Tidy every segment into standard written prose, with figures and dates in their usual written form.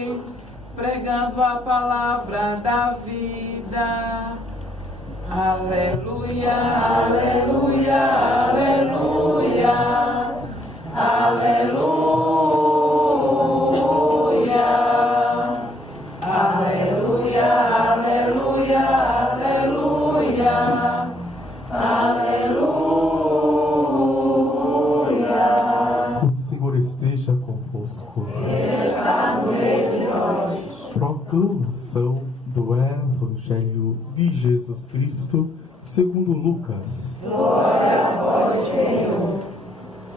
fiéis, pregando a palavra da vida. Aleluia, aleluia, aleluia, aleluia, aleluia, aleluia, aleluia, aleluia. O Senhor esteja convosco. Está no meio de nós. Proclamação do Evangelho de Jesus Cristo segundo Lucas. Glória a vós, Senhor.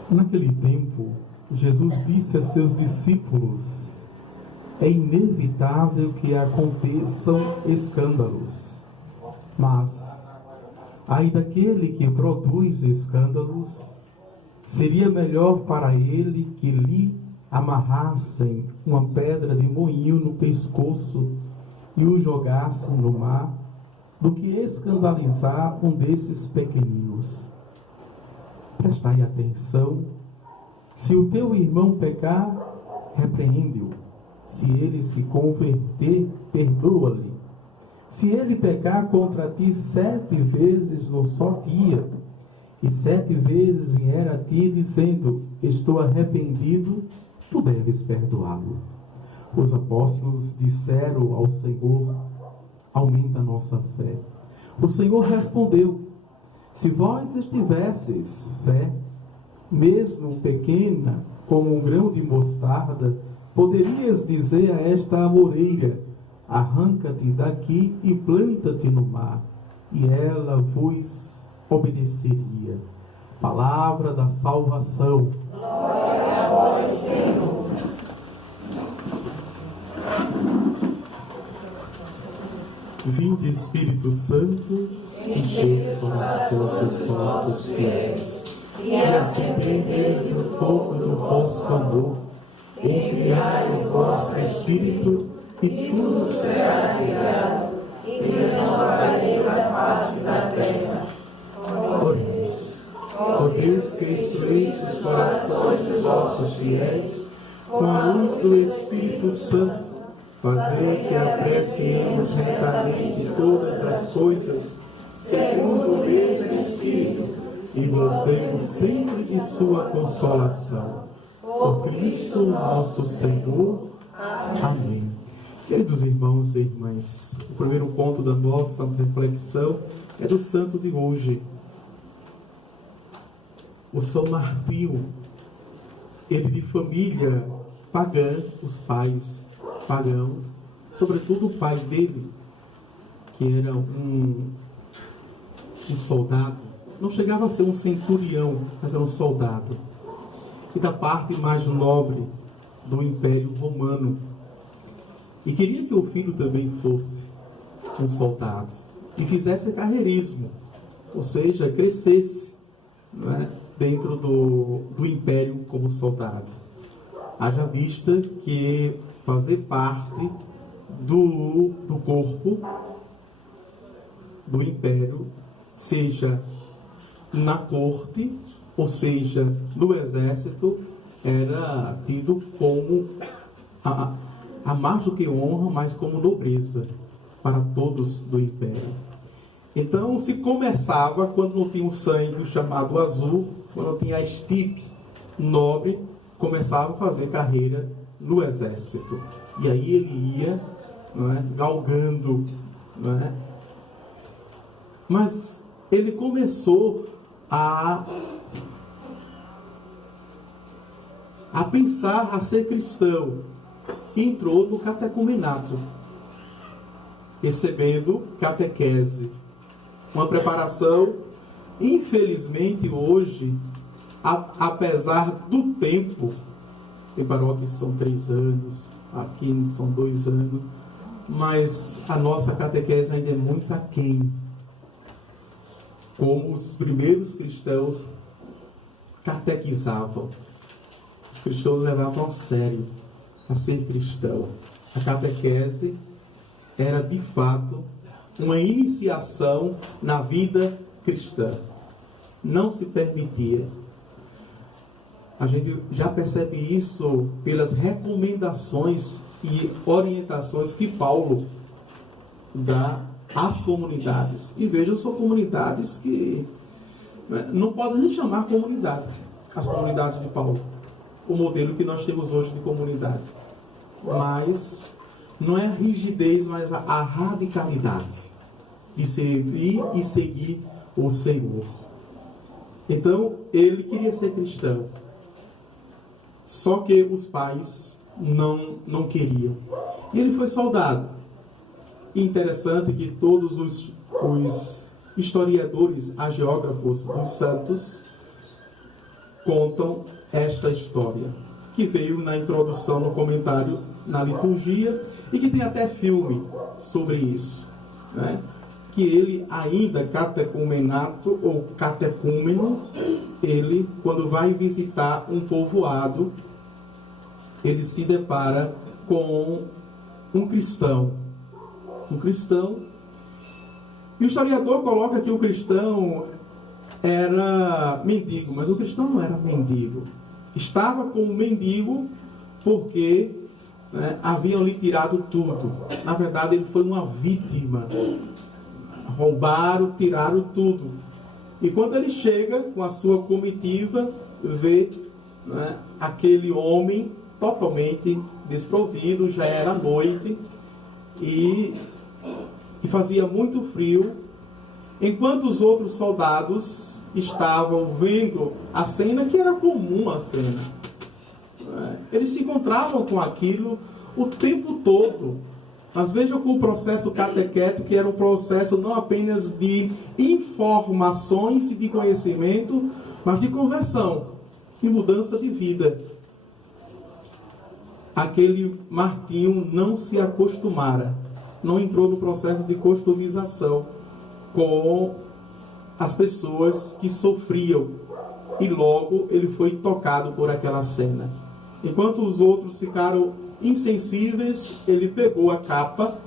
Naquele tempo, Jesus disse a seus discípulos: é inevitável que aconteçam escândalos, mas ai daquele que produz escândalos, seria melhor para ele que lhe amarrassem uma pedra de moinho no pescoço e o jogassem no mar, do que escandalizar um desses pequeninos. Prestai atenção: se o teu irmão pecar, repreende-o. Se ele se converter, perdoa-lhe. Se ele pecar contra ti 7 vezes no só dia, e 7 vezes vier a ti dizendo: estou arrependido, tu deves perdoá-lo. Os apóstolos disseram ao Senhor: aumenta a nossa fé. O Senhor respondeu: se vós tivesseis fé, mesmo pequena, como um grão de mostarda, poderias dizer a esta amoreira: arranca-te daqui e planta-te no mar, e ela vos obedeceria. Palavra da salvação. Glória a vós, Senhor. Vinde, Espírito Santo, enchei o coração dos vossos fiéis, e acendeis o fogo do vosso amor. Enviai o vosso Espírito, e tudo será criado, E renovareis a face da terra. Oremos. Ó Deus, que instruísse os corações dos vossos fiéis com a luz do Espírito Santo, fazer que apreciemos retamente todas as coisas, segundo o mesmo Espírito, e gozemos sempre de sua consolação. Por Cristo nosso Senhor. Amém. Queridos irmãos e irmãs, o primeiro ponto da nossa reflexão é do santo de hoje, o São Martinho. Ele de família pagã, os pais pagãos, sobretudo o pai dele, que era um soldado, não chegava a ser um centurião, mas era um soldado, e da parte mais nobre do Império Romano, e queria que o filho também fosse um soldado e fizesse carreirismo, ou seja, crescesse, não é, dentro do Império como soldado. Haja vista que fazer parte do corpo do Império, seja na corte, ou seja no exército, era tido como a mais do que honra, mas como nobreza para todos do Império. Então se começava quando não tinha um sangue chamado azul, quando não tinha a estipe nobre, começava a fazer carreira no exército. E aí ele ia, não é, galgando, não é? Mas ele começou a pensar, a ser cristão, e entrou no catecumenato, recebendo catequese, uma preparação. Infelizmente hoje, apesar do tempo, tem paróquias que são 3 anos, aqui são 2 anos, mas a nossa catequese ainda é muito aquém, como os primeiros cristãos catequizavam. Os cristãos levavam a sério a ser cristão. A catequese era de fato uma iniciação na vida cristã. Não se permitia. A gente já percebe isso pelas recomendações e orientações que Paulo dá às comunidades. E vejam, são comunidades que não podem nem chamar comunidade, as comunidades de Paulo, o modelo que nós temos hoje de comunidade. Mas não é a rigidez, mas a radicalidade de servir e seguir o Senhor. Então, ele queria ser cristão. Só que os pais não queriam. E ele foi soldado. E interessante que todos os historiadores, hagiógrafos dos santos, contam esta história, que veio na introdução, no comentário, na liturgia, e que tem até filme sobre isso, né? Que ele ainda, catecumenato ou catecúmeno, ele, quando vai visitar um povoado, ele se depara com um cristão. E o historiador coloca que o cristão era mendigo, mas o cristão não era mendigo. Estava como mendigo porque haviam lhe tirado tudo. Na verdade, ele foi uma vítima. Roubaram, tiraram tudo. E quando ele chega com a sua comitiva, vê aquele homem totalmente desprovido, já era noite e fazia muito frio, enquanto os outros soldados estavam vendo a cena, que era comum a cena. Eles se encontravam com aquilo o tempo todo. Mas vejam com o processo catequético, que era um processo não apenas de informações e de conhecimento, mas de conversão e mudança de vida. Aquele Martinho não se acostumara, não entrou no processo de customização com as pessoas que sofriam, e logo ele foi tocado por aquela cena. Enquanto os outros ficaram insensíveis, ele pegou a capa,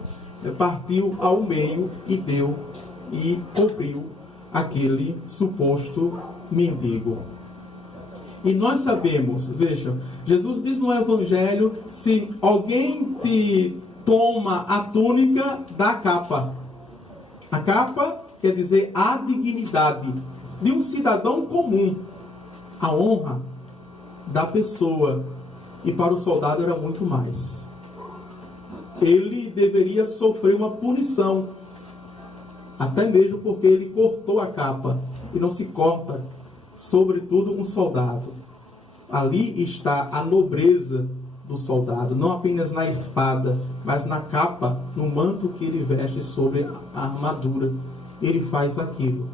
partiu ao meio e deu e cobriu aquele suposto mendigo. E nós sabemos, vejam, Jesus diz no Evangelho: se alguém te toma a túnica, dá a capa. A capa quer dizer a dignidade de um cidadão comum, a honra da pessoa. E para o soldado era muito mais. Ele deveria sofrer uma punição, até mesmo porque ele cortou a capa, e não se corta, sobretudo um soldado. Ali está a nobreza do soldado, não apenas na espada, mas na capa, no manto que ele veste sobre a armadura. Ele faz aquilo.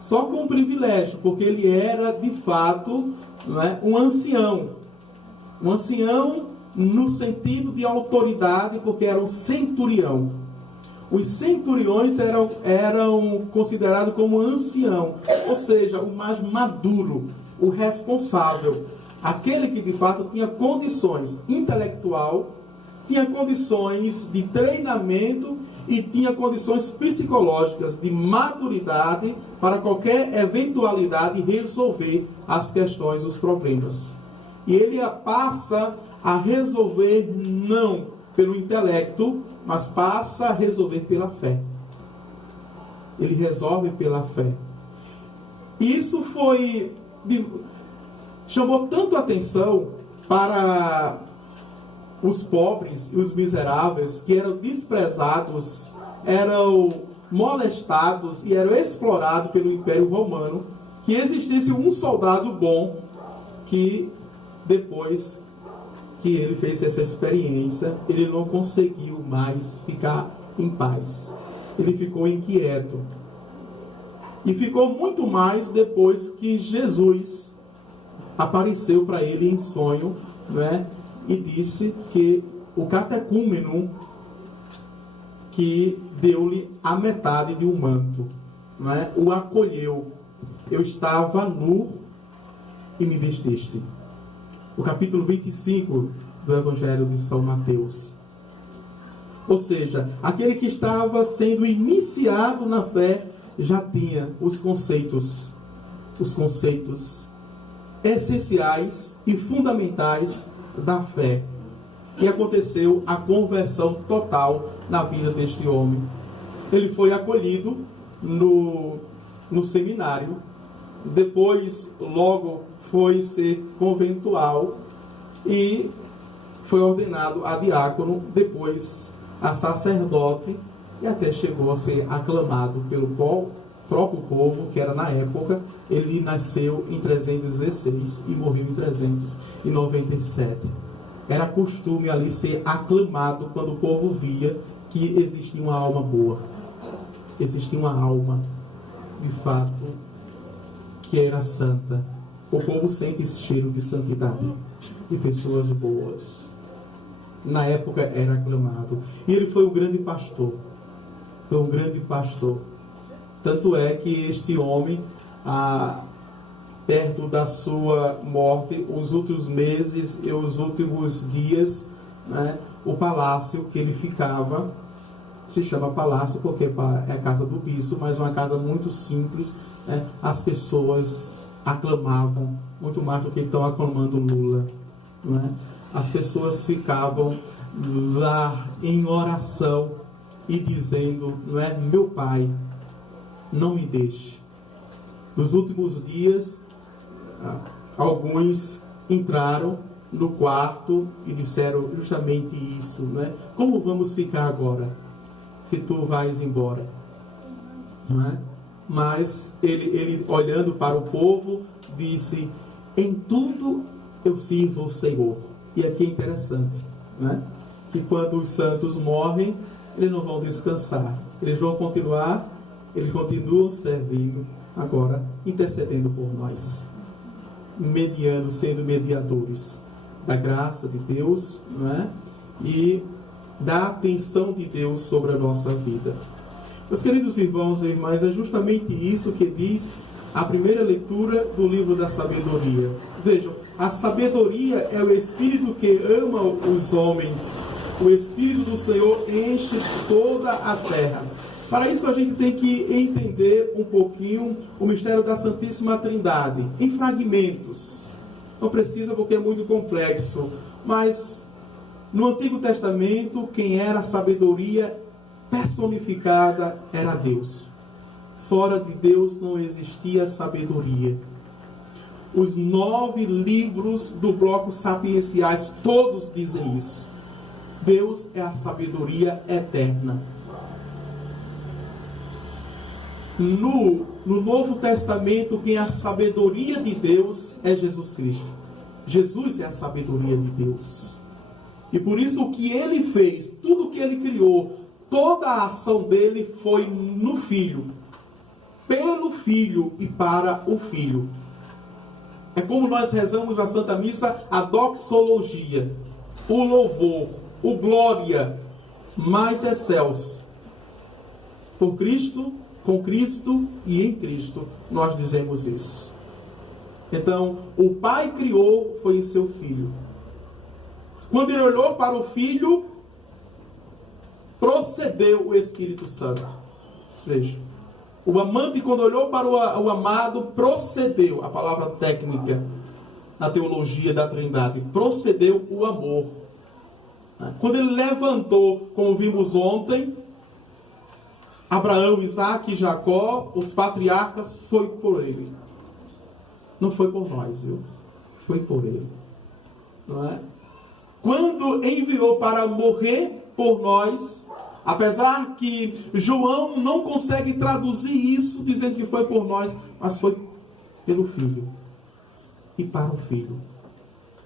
Só com um privilégio, porque ele era de fato um ancião. Um ancião no sentido de autoridade, porque era um centurião. Os centuriões eram considerados como ancião, ou seja, o mais maduro, o responsável, aquele que de fato tinha condições intelectual, tinha condições de treinamento e tinha condições psicológicas de maturidade para qualquer eventualidade resolver as questões, os problemas. E ele passa a resolver não pelo intelecto, mas passa a resolver pela fé. Ele resolve pela fé. Isso chamou tanto atenção para os pobres e os miseráveis, que eram desprezados, eram molestados e eram explorados pelo Império Romano, que existisse um soldado bom que, depois que ele fez essa experiência, ele não conseguiu mais ficar em paz. Ele ficou inquieto. E ficou muito mais depois que Jesus apareceu para ele em sonho, e disse que o catecúmeno que deu-lhe a metade de um manto, o acolheu. Eu estava nu e me vestiste. O capítulo 25 do Evangelho de São Mateus. Ou seja, aquele que estava sendo iniciado na fé já tinha os conceitos essenciais e fundamentais da fé. que aconteceu a conversão total na vida deste homem. Ele foi acolhido no seminário, depois logo foi ser conventual e foi ordenado a diácono, depois a sacerdote, e até chegou a ser aclamado pelo próprio povo, que era na época. Ele nasceu em 316 e morreu em 397. Era costume ali ser aclamado quando o povo via que existia uma alma boa. Existia uma alma, de fato, que era santa. O povo sente esse cheiro de santidade, de pessoas boas. Na época era aclamado. E ele foi um grande pastor. Foi um grande pastor. Tanto é que este homem, perto da sua morte, os últimos meses e os últimos dias, né, o palácio que ele ficava, se chama palácio porque é a casa do bispo, mas uma casa muito simples, né, as pessoas aclamavam, muito mais do que estão aclamando Lula. Né? As pessoas ficavam lá em oração e dizendo, não é, meu pai, não me deixe. Nos últimos dias, alguns entraram no quarto e disseram justamente isso, né? Como vamos ficar agora, se tu vais embora? Não é? Mas ele olhando para o povo, disse, em tudo eu sirvo o Senhor. E aqui é interessante, né? Que quando os santos morrem, eles não vão descansar, eles vão continuar, eles continuam servindo, agora intercedendo por nós, mediando, sendo mediadores da graça de Deus, não é? E da atenção de Deus sobre a nossa vida. Meus queridos irmãos e irmãs, é justamente isso que diz a primeira leitura do livro da sabedoria. Vejam, a sabedoria é o Espírito que ama os homens. O Espírito do Senhor enche toda a terra. Para isso a gente tem que entender um pouquinho o mistério da Santíssima Trindade, em fragmentos. Não precisa porque é muito complexo, mas no Antigo Testamento, quem era a sabedoria personificada era Deus. Fora de Deus não existia sabedoria. Os 9 livros do bloco sapienciais, todos dizem isso. Deus é a sabedoria eterna. No Novo Testamento, quem é a sabedoria de Deus é Jesus Cristo. Jesus é a sabedoria de Deus. E por isso o que ele fez, tudo que ele criou, toda a ação dele foi no Filho, pelo Filho e para o Filho. É como nós rezamos a Santa Missa, a doxologia, o louvor, o glória mais excelso. Por Cristo, com Cristo e em Cristo, nós dizemos isso. Então, o Pai criou, foi em seu Filho. Quando ele olhou para o Filho, procedeu o Espírito Santo. Veja. O amante, quando olhou para o amado, procedeu, a palavra técnica na teologia da Trindade, procedeu o amor. Quando ele levantou, como vimos ontem, Abraão, Isaac e Jacó, os patriarcas, foi por ele. Não foi por nós, viu? Foi por ele. Não é? Quando enviou para morrer por nós, apesar que João não consegue traduzir isso, dizendo que foi por nós, mas foi pelo Filho. E para o Filho.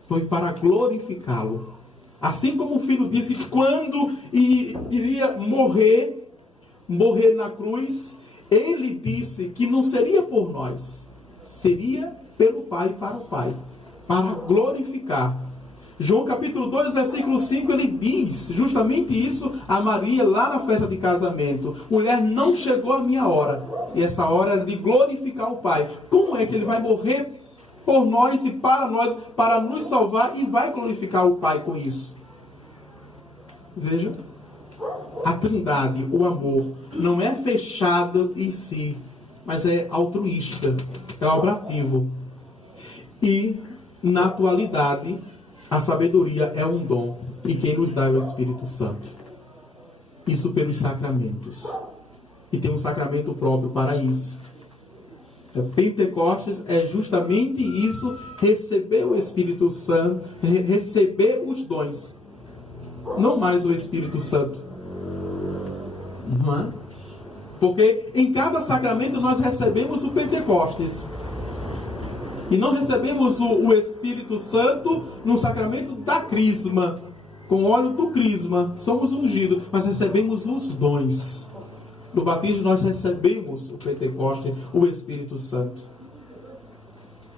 Foi para glorificá-lo. Assim como o Filho disse que quando iria morrer na cruz, ele disse que não seria por nós, seria pelo Pai, para o Pai, para glorificar. João capítulo 2, versículo 5, ele diz justamente isso a Maria lá na festa de casamento. Mulher, não chegou a minha hora. E essa hora era de glorificar o Pai. Como é que ele vai morrer por nós e para nós, para nos salvar, e vai glorificar o Pai com isso? Veja, a Trindade, o amor, não é fechado em si, mas é altruísta, é obrativo. E, na atualidade, A sabedoria é um dom, e quem nos dá é o Espírito Santo. Isso pelos sacramentos. E tem um sacramento próprio para isso. Pentecostes é justamente isso, receber o Espírito Santo, receber os dons. Não mais o Espírito Santo. Não é? Porque em cada sacramento nós recebemos o Pentecostes. E não recebemos o Espírito Santo no sacramento da crisma, com óleo do crisma. Somos ungidos, mas recebemos os dons. No batismo nós recebemos o Pentecostes, o Espírito Santo.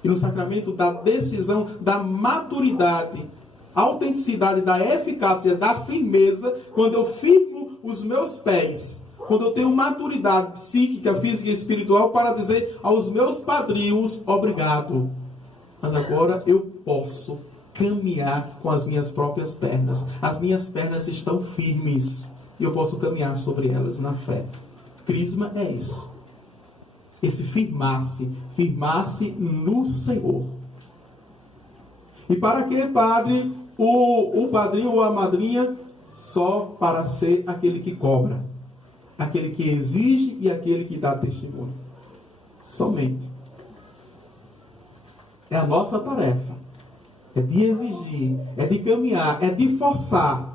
E no sacramento da decisão, da maturidade, autenticidade, da eficácia, da firmeza, quando eu firmo os meus pés, quando eu tenho maturidade psíquica, física e espiritual para dizer aos meus padrinhos, obrigado. Mas agora eu posso caminhar com as minhas próprias pernas. As minhas pernas estão firmes. E eu posso caminhar sobre elas na fé. Crisma é isso. Esse firmar-se no Senhor. E para que, padre, o padrinho ou a madrinha? Só para ser aquele que cobra. Aquele que exige e aquele que dá testemunho. Somente. É a nossa tarefa. É de exigir, é de caminhar, é de forçar.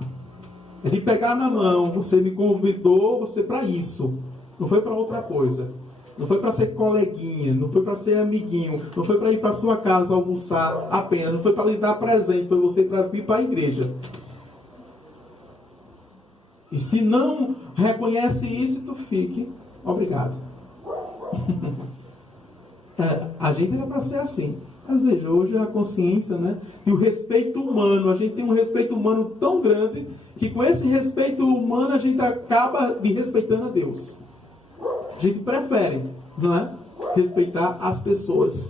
É de pegar na mão. Você me convidou, você para isso. Não foi para outra coisa. Não foi para ser coleguinha, não foi para ser amiguinho, não foi para ir para sua casa almoçar apenas, não foi para lhe dar presente, foi você para vir para a igreja. E se não reconhece isso, tu fique, obrigado. A gente era para ser assim. Mas veja, hoje a consciência, né? E o respeito humano, a gente tem um respeito humano tão grande que com esse respeito humano a gente acaba desrespeitando a Deus. A gente prefere, não é? Respeitar as pessoas.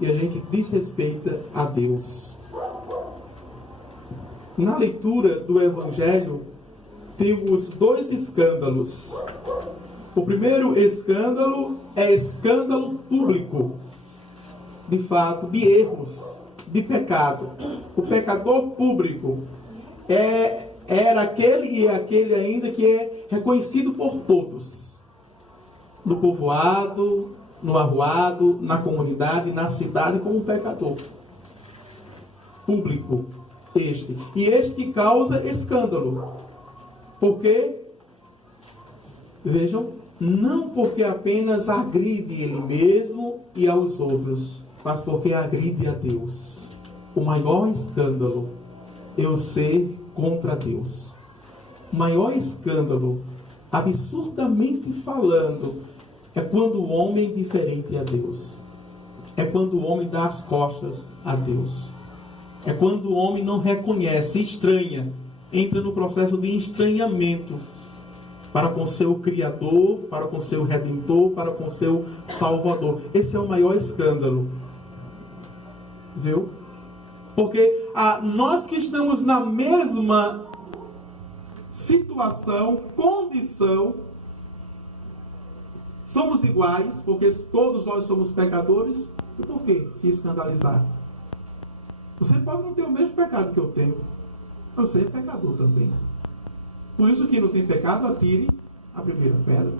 E a gente desrespeita a Deus. Na leitura do Evangelho, temos dois escândalos. O primeiro escândalo é escândalo público. De fato, de erros, de pecado. O pecador público era aquele e é aquele ainda que é reconhecido por todos. No povoado, no arruado, na comunidade, na cidade, como um pecador. Público, este. E este causa escândalo. Porque, vejam, não porque apenas agride ele mesmo e aos outros, mas porque agride a Deus. O maior escândalo é eu ser contra Deus. O maior escândalo, absurdamente falando, é quando o homem é indiferente a Deus. É quando o homem dá as costas a Deus. É quando o homem não reconhece, estranha, entra no processo de estranhamento para com seu Criador, para com seu Redentor, para com seu Salvador. Esse é o maior escândalo. Viu? Porque nós que estamos na mesma situação, condição, somos iguais, porque todos nós somos pecadores. E por que se escandalizar? Você pode não ter o mesmo pecado que eu tenho. Você é pecador também. Por isso que não tem pecado, atire a primeira pedra.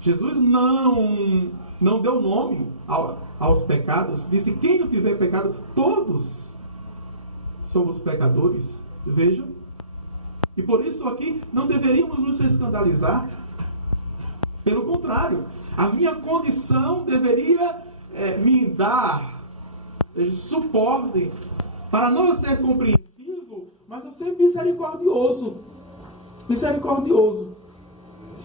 Jesus não deu nome aos pecados. Disse, quem não tiver pecado, todos somos pecadores. Vejam. E por isso aqui não deveríamos nos escandalizar. Pelo contrário, a minha condição deveria me dar suporte para não ser compreensivo, mas eu ser misericordioso. Misericordioso.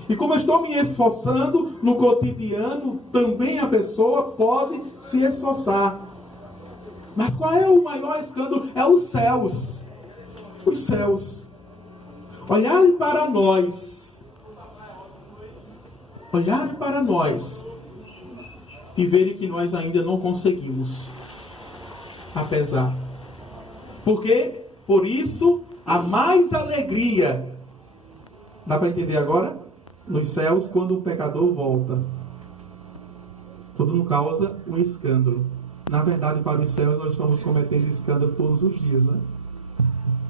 E como eu estou me esforçando no cotidiano, também a pessoa pode se esforçar. Mas qual é o maior escândalo? É os céus. Os céus. Olharem para nós. Olharem para nós. E verem que nós ainda não conseguimos. Apesar. Porque, por isso, há mais alegria. Dá para entender agora? Nos céus, quando o pecador volta. Tudo não causa um escândalo. Na verdade, para os céus, nós estamos cometendo escândalo todos os dias, né?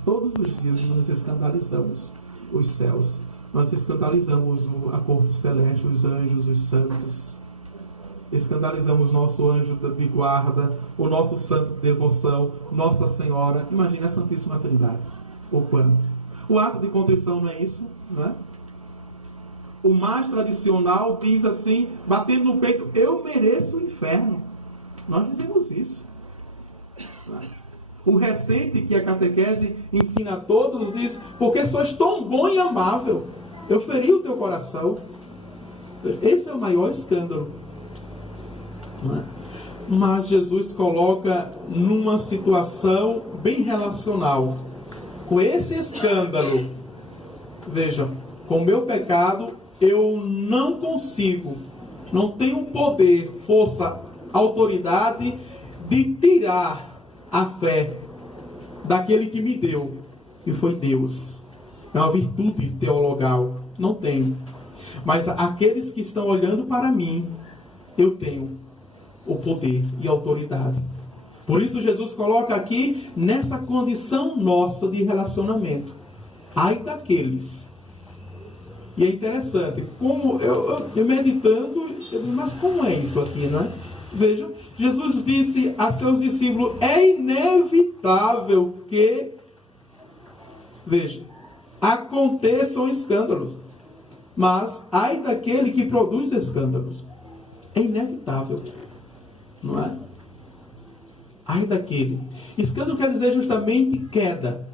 Todos os dias nós escandalizamos os céus. Nós escandalizamos a corte celeste, os anjos, os santos. Escandalizamos nosso anjo de guarda, o nosso santo de devoção, Nossa Senhora. Imagina a Santíssima Trindade. O quanto. O ato de contrição não é isso? Não é? O mais tradicional diz assim, batendo no peito, eu mereço o inferno. Nós dizemos isso. O recente que a catequese ensina a todos diz, porque sois tão bom e amável, eu feri o teu coração. Esse é o maior escândalo. Não é? Mas Jesus coloca numa situação bem relacional. Com esse escândalo, vejam, com o meu pecado, eu não consigo, não tenho poder, força, autoridade de tirar a fé daquele que me deu, que foi Deus. É uma virtude teologal. Não tenho. Mas aqueles que estão olhando para mim, eu tenho o poder e a autoridade. Por isso Jesus coloca aqui nessa condição nossa de relacionamento. Ai daqueles. E é interessante, como eu meditando, eu disse, mas como é isso aqui, né? Vejam, Jesus disse a seus discípulos, é inevitável que, veja, aconteçam escândalos. Mas ai daquele que produz escândalos. É inevitável. Não é? Ai daquele. Escândalo quer dizer justamente queda.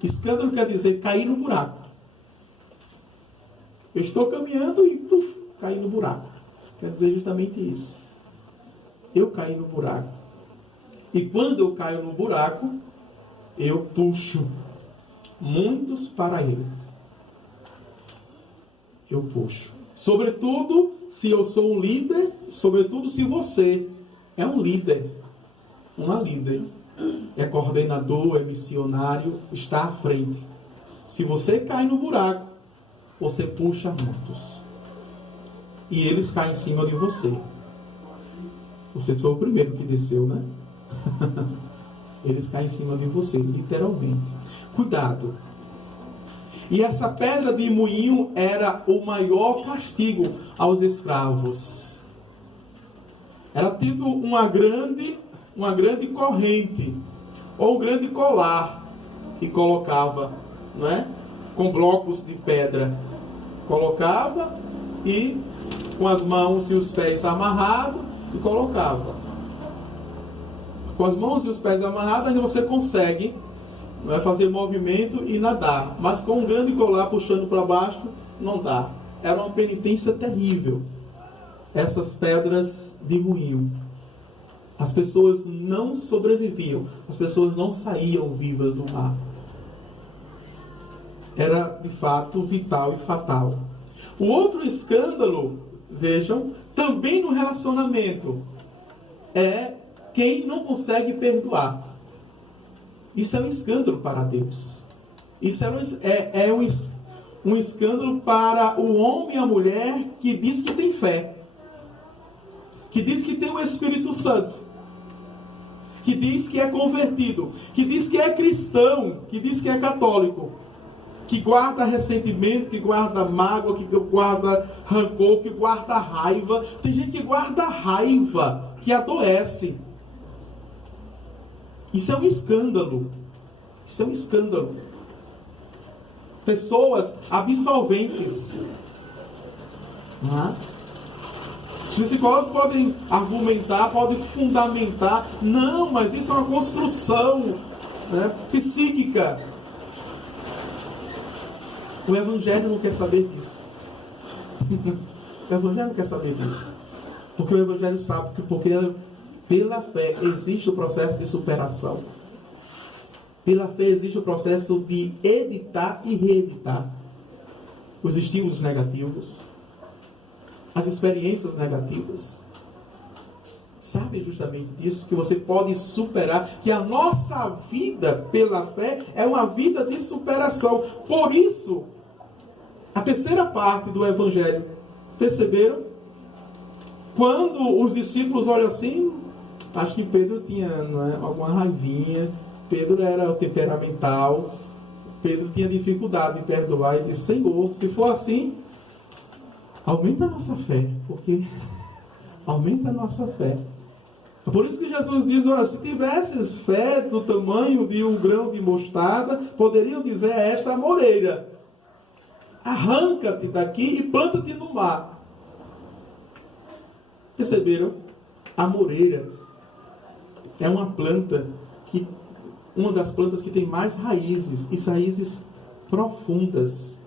Escândalo quer dizer cair no buraco. Eu estou caminhando e caí no buraco. Quer dizer justamente isso. Eu caí no buraco. E quando eu caio no buraco, eu puxo muitos para ele. Eu puxo. Sobretudo, se eu sou um líder, sobretudo se você é um líder, uma líder, é coordenador, é missionário, está à frente. Se você cai no buraco, você puxa muitos. E eles caem em cima de você. Você foi o primeiro que desceu, né? Eles caem em cima de você, literalmente. Cuidado. E essa pedra de moinho era o maior castigo aos escravos. Era tido uma grande corrente, ou um grande colar, que colocava, não é? Com blocos de pedra. Colocava e com as mãos e os pés amarrados, e colocava. Com as mãos e os pés amarrados, ainda você consegue, não é, fazer movimento e nadar. Mas com um grande colar puxando para baixo, não dá. Era uma penitência terrível. Essas pedras de moinho. As pessoas não sobreviviam. As pessoas não saíam vivas do mar. Era, de fato, vital e fatal. O outro escândalo, vejam, também no relacionamento, é quem não consegue perdoar. Isso é um escândalo para Deus. Isso é um escândalo para o homem e a mulher que diz que tem fé, que diz que tem o Espírito Santo, que diz que é convertido, que diz que é cristão, que diz que é católico, que guarda ressentimento, que guarda mágoa, que guarda rancor, que guarda raiva. Tem gente que guarda raiva, que adoece. Isso é um escândalo. Isso é um escândalo. Pessoas absolventes. Os psicólogos podem argumentar, podem fundamentar. Não, mas isso é uma construção, né, psíquica. O Evangelho não quer saber disso. O Evangelho não quer saber disso. Porque o Evangelho sabe que pela fé existe o processo de superação. Pela fé existe o processo de editar e reeditar os estímulos negativos, as experiências negativas. Sabe justamente disso, que você pode superar, que a nossa vida pela fé é uma vida de superação. Por isso, a terceira parte do Evangelho, perceberam? Quando os discípulos olham assim, Acho que Pedro tinha, não é, alguma raivinha. Pedro era temperamental. Pedro tinha dificuldade de perdoar e disse: Senhor, se for assim, aumenta a nossa fé, porque aumenta a nossa fé. Por isso que Jesus diz: olha, se tivesses fé do tamanho de um grão de mostarda, poderiam dizer a esta amoreira: arranca-te daqui e planta-te no mar. Perceberam? A amoreira é uma planta uma das plantas que tem mais raízes, e raízes profundas.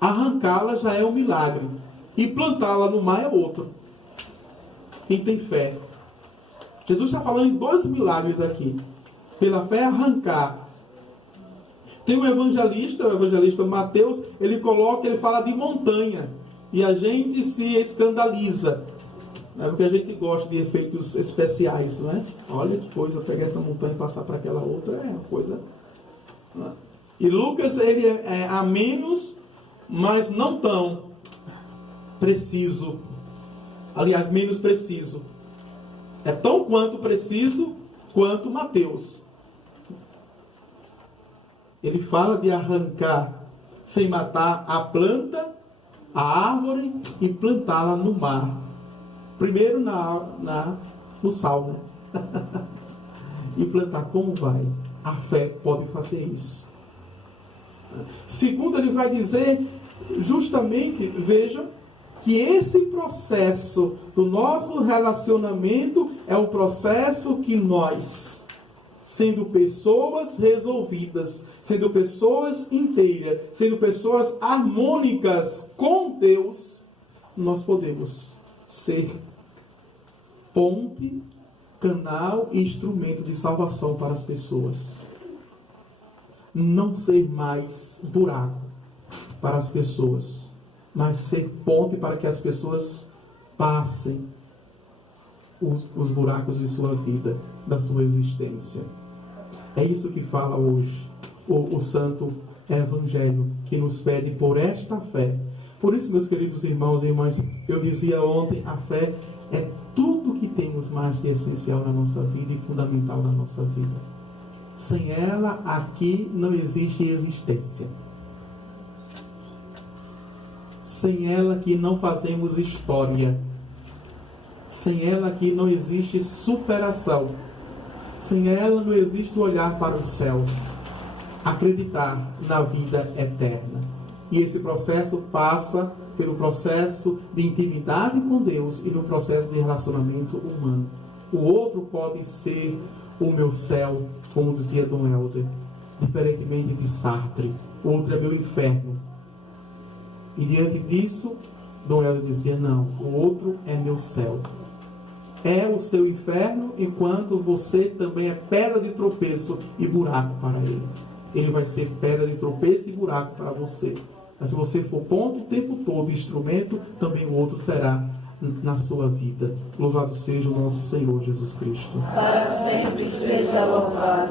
Arrancá-la já é um milagre, e plantá-la no mar é outro. Quem tem fé. Jesus está falando em 2 milagres aqui. Pela fé, arrancar. Tem um evangelista, o evangelista Mateus, ele fala de montanha. E a gente se escandaliza. É porque a gente gosta de efeitos especiais, não é? Olha que coisa, pegar essa montanha e passar para aquela outra, é uma coisa... E Lucas, ele é a menos, mas não tão preciso. Aliás, menos preciso. É tão quanto preciso quanto Mateus. Ele fala de arrancar sem matar a planta, a árvore, e plantá-la no mar. Primeiro no Salmo. E plantar, como vai? A fé pode fazer isso. Segundo, ele vai dizer, justamente, vejam, que esse processo do nosso relacionamento é um processo que nós, sendo pessoas resolvidas, sendo pessoas inteiras, sendo pessoas harmônicas com Deus, nós podemos ser ponte, canal e instrumento de salvação para as pessoas. Não ser mais buraco para as pessoas, mas ser ponte para que as pessoas passem os buracos de sua vida, da sua existência. É isso que fala hoje o Santo Evangelho, que nos pede por esta fé. Por isso, meus queridos irmãos e irmãs, eu dizia ontem, a fé é tudo que temos mais de essencial na nossa vida e fundamental na nossa vida. Sem ela, aqui não existe existência. Sem ela aqui não fazemos história. Sem ela aqui não existe superação. Sem ela não existe olhar para os céus, acreditar na vida eterna. E esse processo passa pelo processo de intimidade com Deus e no processo de relacionamento humano. O outro pode ser o meu céu, como dizia Dom Helder, diferentemente de Sartre. O outro é meu inferno. E diante disso, Dom Helder dizia, não, o outro é meu céu. É o seu inferno, enquanto você também é pedra de tropeço e buraco para ele. Ele vai ser pedra de tropeço e buraco para você. Mas se você for ponto o tempo todo, instrumento, também o outro será na sua vida. Louvado seja o nosso Senhor Jesus Cristo. Para sempre seja louvado.